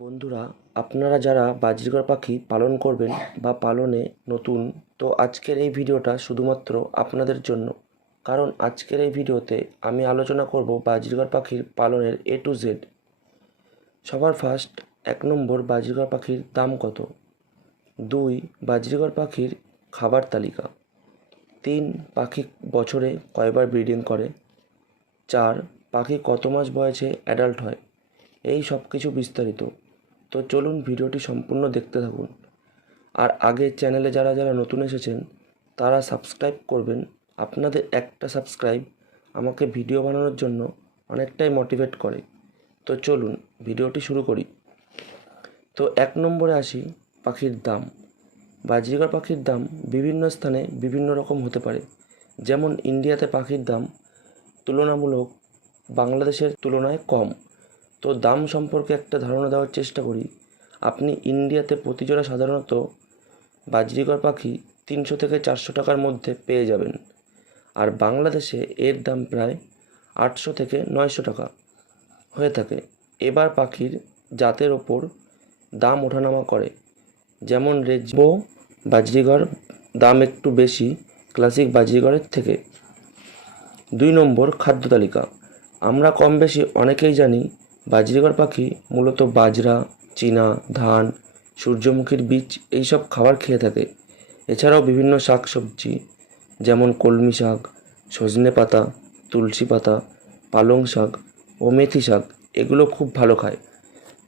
বন্ধুরা, আপনারা যারা বাজরিগর পাখি পালন করবেন বা পালনে নতুন, তো আজকের এই ভিডিওটা শুধুমাত্র আপনাদের জন্য। কারণ আজকের এই ভিডিওতে আমি আলোচনা করব বাজরিগর পাখির পালনের A to Z। সবার ফার্স্ট 1 নম্বর, বাজরিগর পাখির দাম কত। 2, বাজরিগর পাখির খাবার তালিকা। 3, পাখি বছরে কয়বার ব্রিডিং করে। 4, পাখি কত মাস বয়সে অ্যাডাল্ট হয়। এই সব কিছু বিস্তারিত। তো চলুন ভিডিওটি সম্পূর্ণ দেখতে থাকুন। আর আগে চ্যানেলে যারা যারা নতুন এসেছেন তারা সাবস্ক্রাইব করবেন। আপনাদের একটা সাবস্ক্রাইব আমাকে ভিডিও বানানোর জন্য অনেকটাই মোটিভেট করে। তো চলুন ভিডিওটি শুরু করি। তো 1 নম্বরে আসি, পাখির দাম। বাজরিগর পাখির দাম বিভিন্ন স্থানে বিভিন্ন রকম হতে পারে। যেমন ইন্ডিয়াতে পাখির দাম তুলনামূলক বাংলাদেশের তুলনায় কম। তো দাম সম্পর্কে একটা ধারণা দেওয়ার চেষ্টা করি। আপনি ইন্ডিয়াতে প্রতি জোড়া সাধারণত বাজরিগর পাখি 300 থেকে 400 টাকার মধ্যে পেয়ে যাবেন। আর বাংলাদেশে এর দাম প্রায় 800 থেকে 900 টাকা হয়ে থাকে। এবার পাখির জাতের ওপর দাম ওঠানামা করে। যেমন রেজবো বাজরিগর দাম একটু বেশি ক্লাসিক বাজরিগরের থেকে। 2 নম্বর, খাদ্য তালিকা। আমরা কম বেশি অনেকেই জানি বাজরিগর পাখি মূলত বাজরা, চীনা, ধান, সূর্যমুখীর বীজ এইসব খাবার খেয়ে থাকে। এছাড়াও বিভিন্ন শাক সবজি যেমন কলমি শাক, সজনে পাতা, তুলসী পাতা, পালং শাক ও মেথি শাক এগুলো খুব ভালো খায়।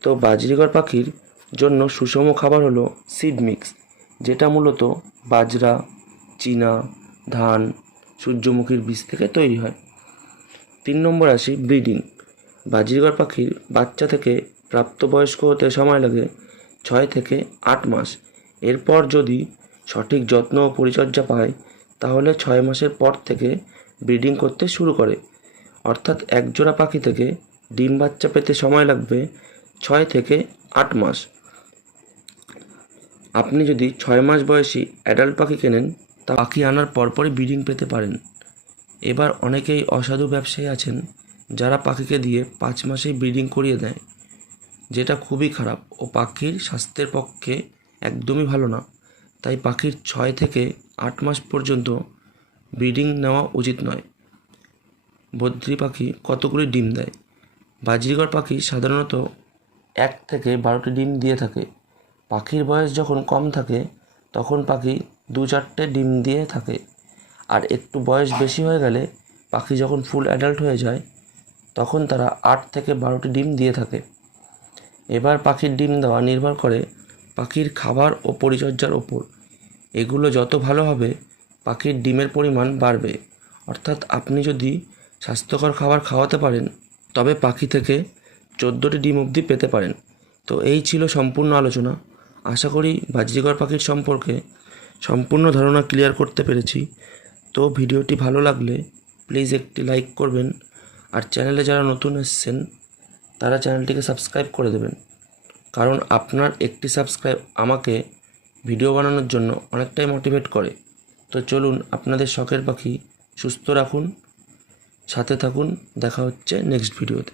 তো বাজরিগর পাখির জন্য সুষম খাবার হলো সিড মিক্স, যেটা মূলত বাজরা, চীনা, ধান, সূর্যমুখীর বীজ থেকে তৈরি হয়। 3 নম্বর আসি, ব্রিডিং। বাজরিগর পাখির বাচ্চা থেকে প্রাপ্তবয়স্ক হতে সময় লাগে 6 থেকে 8 মাস। এরপর যদি সঠিক যত্ন ও পরিচর্যা পায় তাহলে 6 মাসের পর থেকে ব্রিডিং করতে শুরু করে। অর্থাৎ এক জোড়া পাখি থেকে ডিম বাচ্চা পেতে সময় লাগবে 6 থেকে 8 মাস। আপনি যদি 6 মাস বয়সী অ্যাডাল্ট পাখি কেনেন তা পাখি আনার পরপরই ব্রিডিং পেতে পারেন। এবার অনেকেই অসাধু ব্যবসায়ী আছেন যারা পাখিকে দিয়ে 5 মাসেই ব্রিডিং করিয়ে দেয়, যেটা খুবই খারাপ ও পাখির স্বাস্থ্যের পক্ষে একদমই ভালো না। তাই পাখির 6 থেকে 8 মাস পর্যন্ত ব্রিডিং নেওয়া উচিত নয়। বদ্রি পাখি কতগুলি ডিম দেয়। বাজরিগর পাখি সাধারণত 1 থেকে 12টি ডিম দিয়ে থাকে। পাখির বয়স যখন কম থাকে তখন পাখি 2-4টে ডিম দিয়ে থাকে। আর একটু বয়স বেশি হয়ে গেলে পাখি যখন ফুল অ্যাডাল্ট হয়ে যায় তখন তারা 8 থেকে 12টি ডিম দিয়ে থাকে। এবার পাখির ডিম দেওয়া নির্ভর করে পাখির খাবার ও পরিচর্যার ওপর। এগুলো যত ভালো হবে পাখির ডিমের পরিমাণ বাড়বে। অর্থাৎ আপনি যদি স্বাস্থ্যকর খাবার খাওয়াতে পারেন তবে পাখি থেকে 14টি ডিম অবধি পেতে পারেন। তো এই ছিল সম্পূর্ণ আলোচনা। আশা করি বাজরিগর পাখির সম্পর্কে সম্পূর্ণ ধারণা ক্লিয়ার করতে পেরেছি। তো ভিডিওটি ভালো লাগলে প্লিজ একটি লাইক করবেন। আর চ্যানেলে যারা নতুন এসেছেন তারা চ্যানেলটিকে সাবস্ক্রাইব করে দেবেন। কারণ আপনার একটি সাবস্ক্রাইব আমাকে ভিডিও বানানোর জন্য অনেকটাই মোটিভেট করে। তো চলুন আপনাদের শখের পাখি সুস্থ রাখুন, সাথে থাকুন। দেখা হচ্ছে নেক্সট ভিডিওতে।